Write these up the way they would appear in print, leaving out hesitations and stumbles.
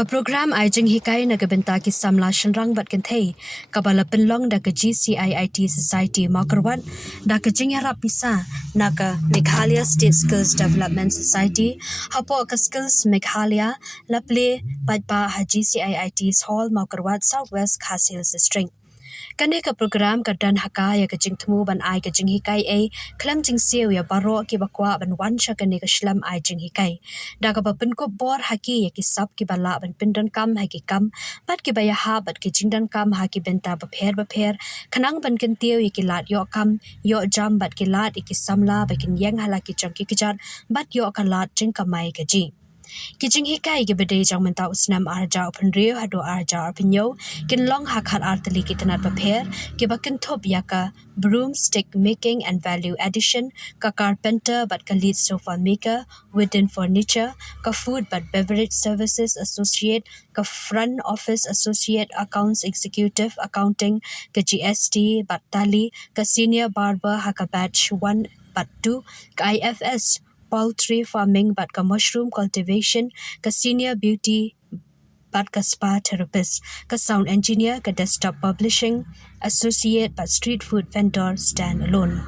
Ka program ay jing hikai na gabenta ki samla shenrang bat kentei kabala penlong da ka GCIIT Society Makarwan da ka jing harap pisa na ka Meghalaya State Skills Development Society hapo ka skills Meghalaya laple patpa ha GCIIT's Hall Makarwat Southwest Khasil District. Kane ka program ka dan haka ya ka jing temu ban ai ka jing hikai klam jing siu ya baro ki bakwa ban wan sha kane ka shlam ai jing hikai da ka ban ko bor haki ya ki sab ki bala ban pindan kam haki kam bat ki baya ha bat ki jing dan kam haki benta ba pher kanang ban kin tiu ya ki lat yo kam yo jam bat ki lat ki samla ba kin yang hala ki chang ki kijat bat yo ka lat jing kamai ka ji Kijing hikai ke bedai jang mentau senam arja open rio hado arja opinyo kin long hak hat arteli kitanat paper ke bakin top yaka broomstick making and value addition ka carpenter but ka lead sofa maker within furniture ka food but beverage services associate ka front office associate accounts executive accounting ka GST but tali ka senior barber haka batch 1 but 2 ka IFS poultry farming but ka mushroom cultivation ka senior beauty but ka spa therapist ka sound engineer ka desktop publishing associate but street food vendor stand alone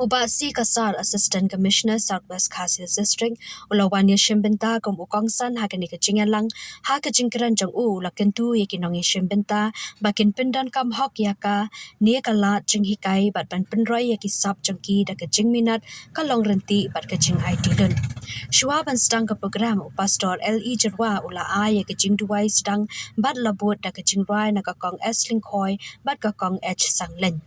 Ubasi Kasar Assistant Commissioner Southwest Khasil District ulawan ya shimbenta kom ukongsan hakani ka jingalang ha ka jingkran jang u lakentu yakinong ya shimbenta bakin pindan kam hok yaka ne kala jing hikai bat ban penroy yaki sap jangki da ka jing minat ka long renti bat ka jing IT dun Shua ban stang ka program pastor LE Jirwa ula a ya ka jing duwai stang bat labut da ka jing rai na ka kong Esling Khoi bat ka kong H Sanglen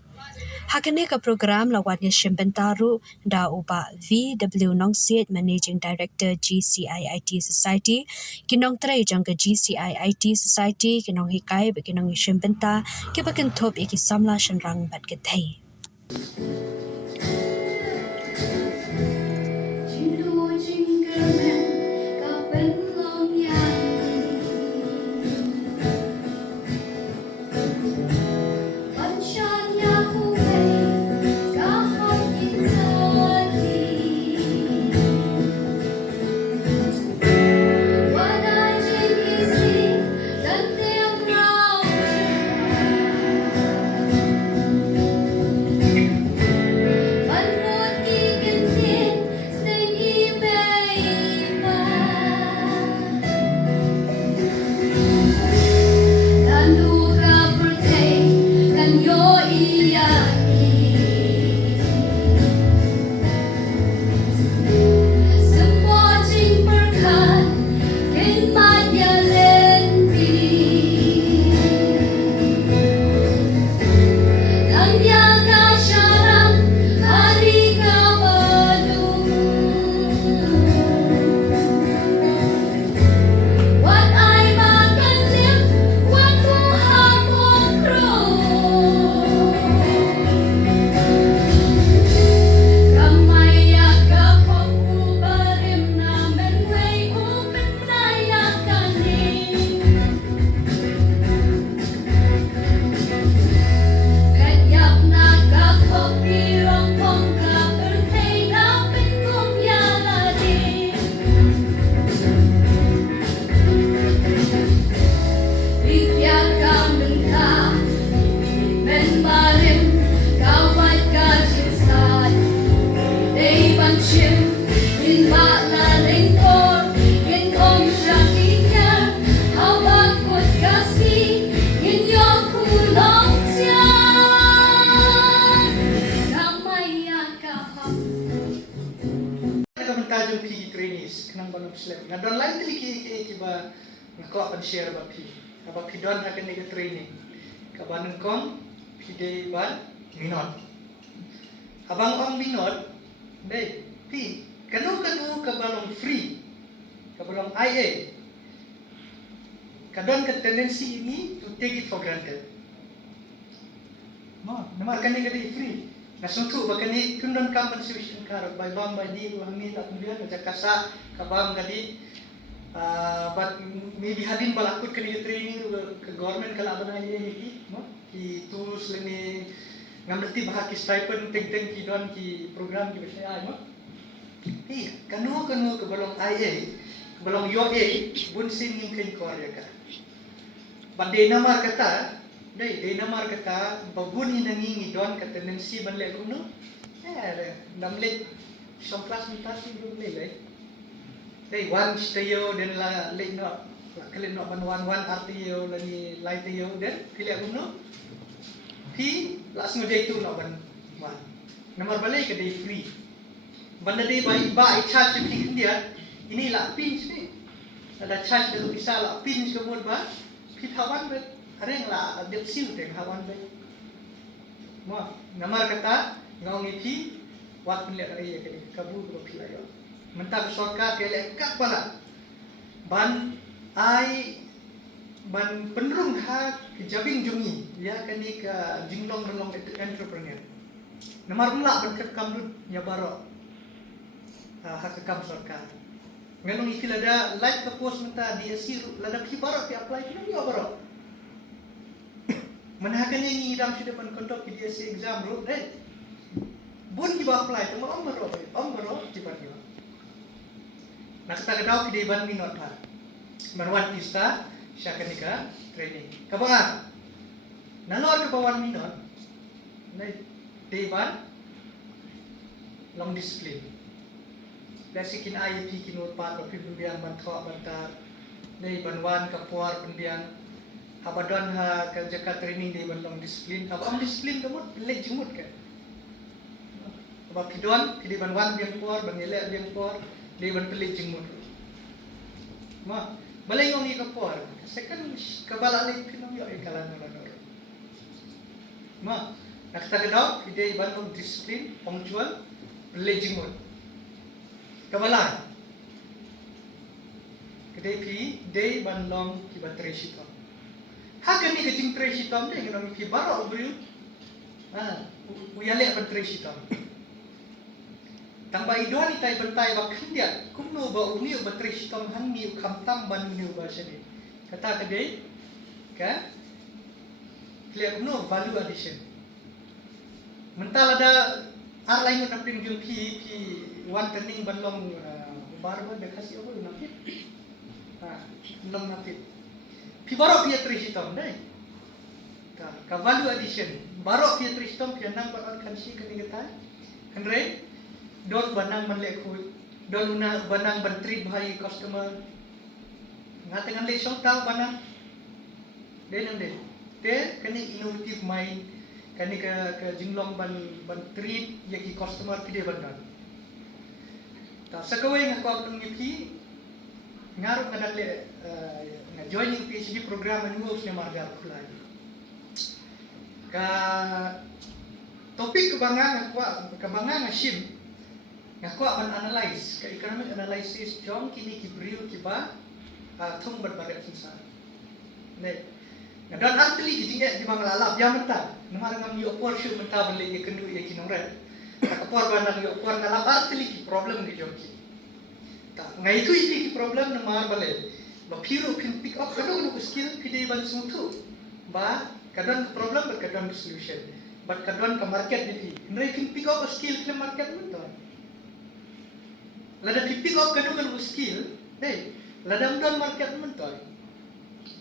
Hakane ka program lawannya Shimbentaru da uba VW Nongsiet Managing Director GCIIT Society kinong tray jang ka GCIIT Society kinong hikai ba kinong Shimbenta kibakin top iki samla shenrang bat ketay Tajuk pigi trainees kenang banam slep ngadon lain tili ki ba ngko akan share ba pi apa pidon akan ni training ka banung kong pide ban minot abang ong minot be pi kanu ka balong free ka balong IA kadon ka tendency ini to take it for granted nama akan ni free Nasuntu bakani kundon kampan situation kar by bam by di wahmi tak kemudian aja kasa kabam kadi but maybe hadin balakut kani training ke government kala abana ini hiki ki tools leni ngamrti bahak ki stipend teng ki don ki program ki besai ai kanu ke balong IA belum yo bun sin ning kin Korea ka ban de namar kata dei de namar kata babun hinangi don kata nang si ban le kuno dam le som kelas mintas ni belum le dei wan stayo den la le no kalian no ban wan artiyo la ni lai tayo den kile kuno pi langsung dia itu no ban wan nomor balik ke day free banda day ba charge pi dia ini lah pin ni ada charge dulu bisa lah pin kemudian ba pi hawan be areng lah dia sil teng hawan be mo nomor kata ngau ni pi wat pun lihat ya ke kabul ko pi ayo mentak sorka ke le kat bala ban ai ban penrung ha jabing jungi ya kani ka jinglong belong entrepreneur nomor mula ban kam lut ya baro hak kam sarkar nganong ikil ada like ke post menta di asiru lada pi baro pi apply kini ya baro manhakan yang idam sudah ban kontok di asi exam ro bun ki ba apply tu om baro di ban ni nak kata kedau ki ban minot ha marwan pista syakanika training kabangan nalor ke bawan minot devan long discipline basikin IEP kinur pat tapi pembiang bantua bantar dei banwan kapuar pembiang habadon ha kerja training dei ban long discipline abang discipline kamu lek jumut kan abang pidon kidi banwan biang puar bangele biang puar dei ban pelek jumut ma balai ngong kapuar second kabala lek pinong yo ikalan nalor ma nakta kedau ide bandung disiplin punctual legitimate kabalan kedai pi day bandung kiba tresitom hakan ni kecing tresitom deh kalau ki baro beriu uyale ban tresitom tamba idoni tai bentai ba khindia kumno ba uni ba tresitom han mi khamtam ban ni ba sini kata kedai ka clear no value addition mental ada lain nak pinjul pi wan turning balong baru dekasi apa napit long napit pi baru pi trisitom dai ka value addition baru pi trisitom pi nang barat kansi kani kata kanre dot banang manle khu don una banang ban treat bhai customer ngatengan le song tahu banang den te kani innovative mind kani ke jinglong ban treat yaki customer pide bandan ta sakawai ngako ngi pi ngaruk ngadalle joining PhD program anu usne marga khulai ka topik kebangan ngashim ngako ban analyze ka economic analysis jong kini kibriu kiba thong berbaret susah ne dan artli kijinga di mangalala ya menta namar ngam yo por shu menta bele ye kendu ye kinongre ka por banang yo por ngala artli ki problem ki joki ta ngai tu iki ki problem namar bale ba phiru kin pick up kadu no skill pide ban sutu ba kadon problem ba kadon solution but kadon ka market di ngai kin pick up skill ke market mento lada pick up kadu kan skill lada don market mento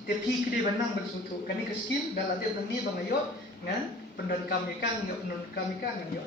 te pi kede banang bersutu kani ke skill dalam dia ni bangayo ngan pendon kami kan ngan yo